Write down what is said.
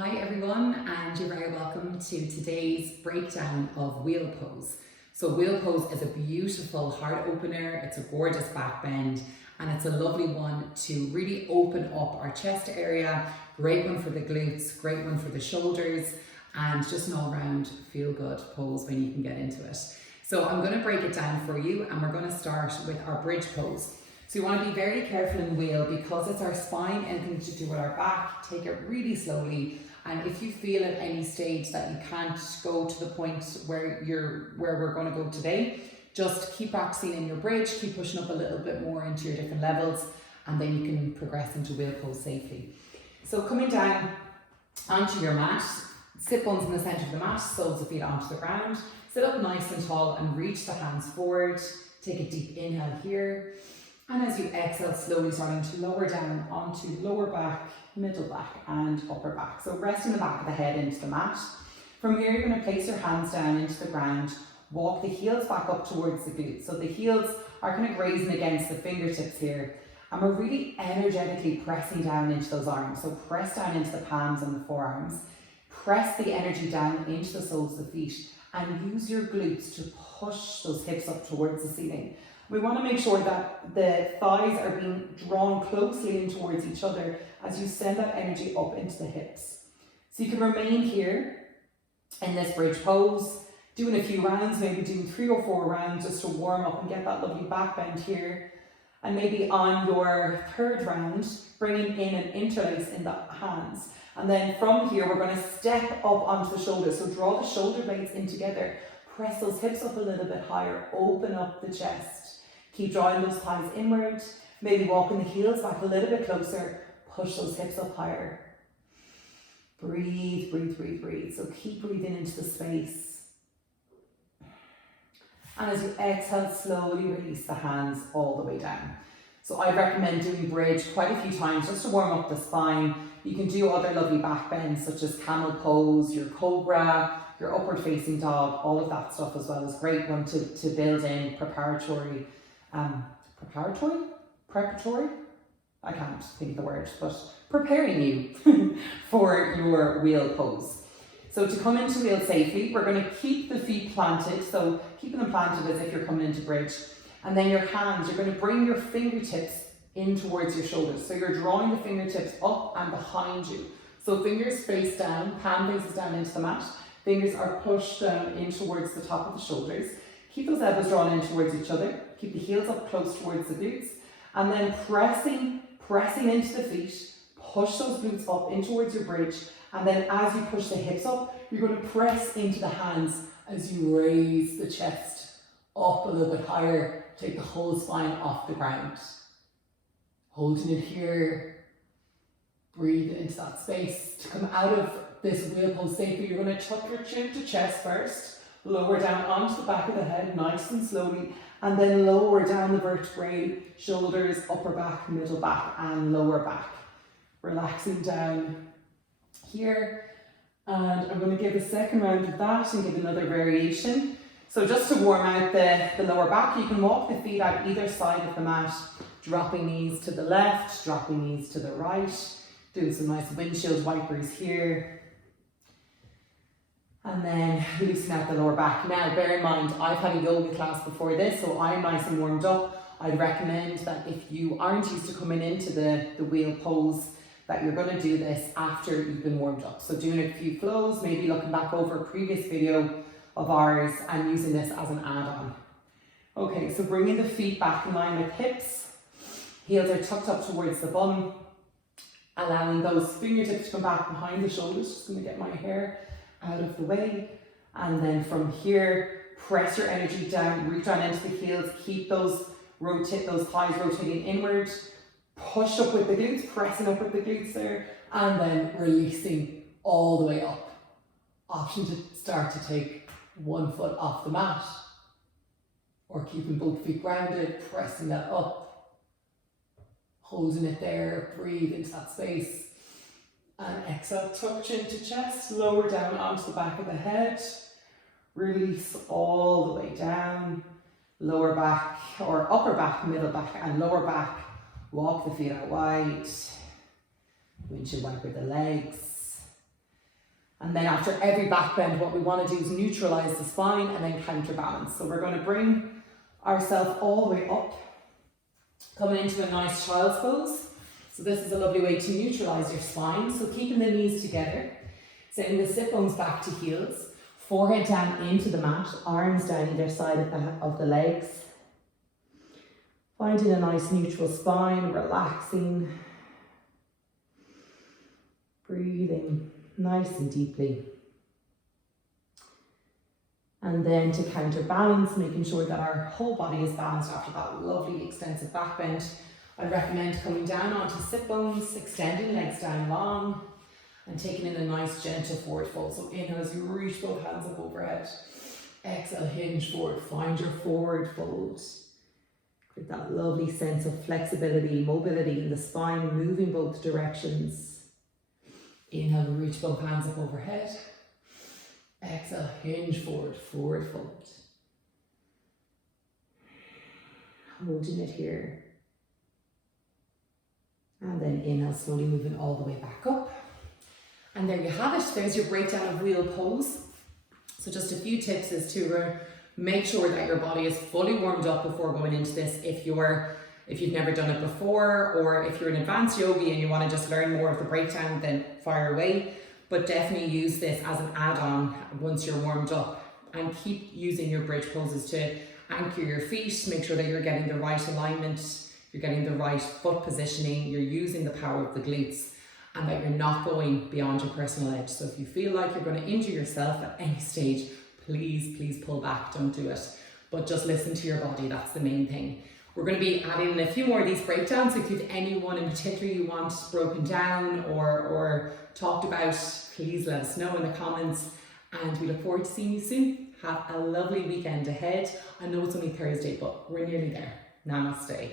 Hi everyone, and you're very welcome to today's breakdown of wheel pose. So wheel pose is a beautiful heart opener, it's a gorgeous back bend, and it's a lovely one to really open up our chest area. Great one for the glutes, great one for the shoulders, and just an all-round feel-good pose when you can get into it. So I'm going to break it down for you, and we're going to start with our bridge pose. So you want to be very careful in wheel because it's our spine, anything to do with our back. Take it really slowly, and if you feel at any stage that you can't go to the point where we're going to go today, just keep practicing in your bridge, keep pushing up a little bit more into your different levels, and then you can progress into wheel pose safely. So coming down onto your mat, sit bones in the center of the mat, soles of feet onto the ground, sit up nice and tall and reach the hands forward. Take a deep inhale here. And as you exhale, slowly starting to lower down onto lower back, middle back and upper back. So resting the back of the head into the mat. From here, you're going to place your hands down into the ground, walk the heels back up towards the glutes. So the heels are kind of grazing against the fingertips here. And we're really energetically pressing down into those arms. So press down into the palms and the forearms. Press the energy down into the soles of the feet and use your glutes to push those hips up towards the ceiling. We want to make sure that the thighs are being drawn closely in towards each other as you send that energy up into the hips. So you can remain here in this bridge pose, doing a few rounds, maybe doing 3 or 4 rounds just to warm up and get that lovely back bend here. And maybe on your 3rd round, bringing in an interlace in the hands. And then from here, we're going to step up onto the shoulders. So draw the shoulder blades in together, press those hips up a little bit higher, open up the chest. Keep drawing those thighs inward, maybe walking the heels back a little bit closer, push those hips up higher. Breathe, breathe, breathe, breathe. So keep breathing into the space. And as you exhale, slowly release the hands all the way down. So I recommend doing bridge quite a few times just to warm up the spine. You can do other lovely back bends such as camel pose, your cobra, your upward facing dog, all of that stuff as well is a great one to build in preparatory. Preparatory? I can't think of the word, but preparing you for your wheel pose. So to come into wheel safely, we're going to keep the feet planted. So keeping them planted as if you're coming into bridge. And then your hands, you're going to bring your fingertips in towards your shoulders. So you're drawing the fingertips up and behind you. So fingers face down, palm faces down into the mat. Fingers are pushed down in towards the top of the shoulders. Keep those elbows drawn in towards each other. Keep the heels up close towards the glutes. And then pressing into the feet. Push those glutes up in towards your bridge. And then as you push the hips up, you're going to press into the hands as you raise the chest up a little bit higher. Take the whole spine off the ground. Holding it here. Breathe into that space. To come out of this wheel pose safely, you're going to tuck your chin to chest first. Lower down onto the back of the head, nice and slowly, and then lower down the vertebrae, shoulders, upper back, middle back, and lower back. Relaxing down here, and I'm going to give a second round of that and give another variation. So just to warm out the lower back, you can walk the feet out either side of the mat, dropping knees to the left, dropping knees to the right, doing some nice windshield wipers here. And then loosen out the lower back. Now, bear in mind, I've had a yoga class before this, so I'm nice and warmed up. I'd recommend that if you aren't used to coming into the wheel pose, that you're going to do this after you've been warmed up. So doing a few flows, maybe looking back over a previous video of ours and using this as an add-on. Okay, so bringing the feet back in line with hips. Heels are tucked up towards the bum. Allowing those fingertips to come back behind the shoulders. Just going to get my hair out of the way, and then from here press your energy down, reach down into the heels, keep those thighs rotating inward, push up with the glutes, pressing up with the glutes there, and then releasing all the way up. Option to start to take one foot off the mat, or keeping both feet grounded, pressing that up, holding it there, breathe into that space. And exhale, tuck chin to chest, lower down onto the back of the head. Release all the way down. Lower back or upper back, middle back and lower back. Walk the feet out wide. Windshield wiper the legs. And then after every back bend, what we want to do is neutralize the spine and then counterbalance. So we're going to bring ourselves all the way up, coming into a nice child's pose. So this is a lovely way to neutralize your spine. So keeping the knees together, sending the sit bones back to heels, forehead down into the mat, arms down either side of the legs. Finding a nice neutral spine, relaxing, breathing nice and deeply. And then to counterbalance, making sure that our whole body is balanced after that lovely extensive back bend. I'd recommend coming down onto sit bones, extending legs down long, and taking in a nice gentle forward fold. So inhale as you reach both hands up overhead. Exhale, hinge forward, find your forward fold. With that lovely sense of flexibility, mobility in the spine, moving both directions. Inhale, reach both hands up overhead. Exhale, hinge forward, forward fold. Holding it here. And then inhale, slowly moving all the way back up. And there you have it. There's your breakdown of wheel pose. So just a few tips is to make sure that your body is fully warmed up before going into this. If you've never done it before, or if you're an advanced yogi and you want to just learn more of the breakdown, then fire away. But definitely use this as an add-on once you're warmed up, and keep using your bridge poses to anchor your feet, make sure that you're getting the right alignment, you're getting the right foot positioning, you're using the power of the glutes, and that you're not going beyond your personal edge. So if you feel like you're going to injure yourself at any stage, please pull back, don't do it. But just listen to your body, that's the main thing. We're going to be adding in a few more of these breakdowns. If you have anyone in particular you want broken down or talked about, please let us know in the comments, and we look forward to seeing you soon. Have a lovely weekend ahead. I know it's only Thursday, but we're nearly there. Namaste.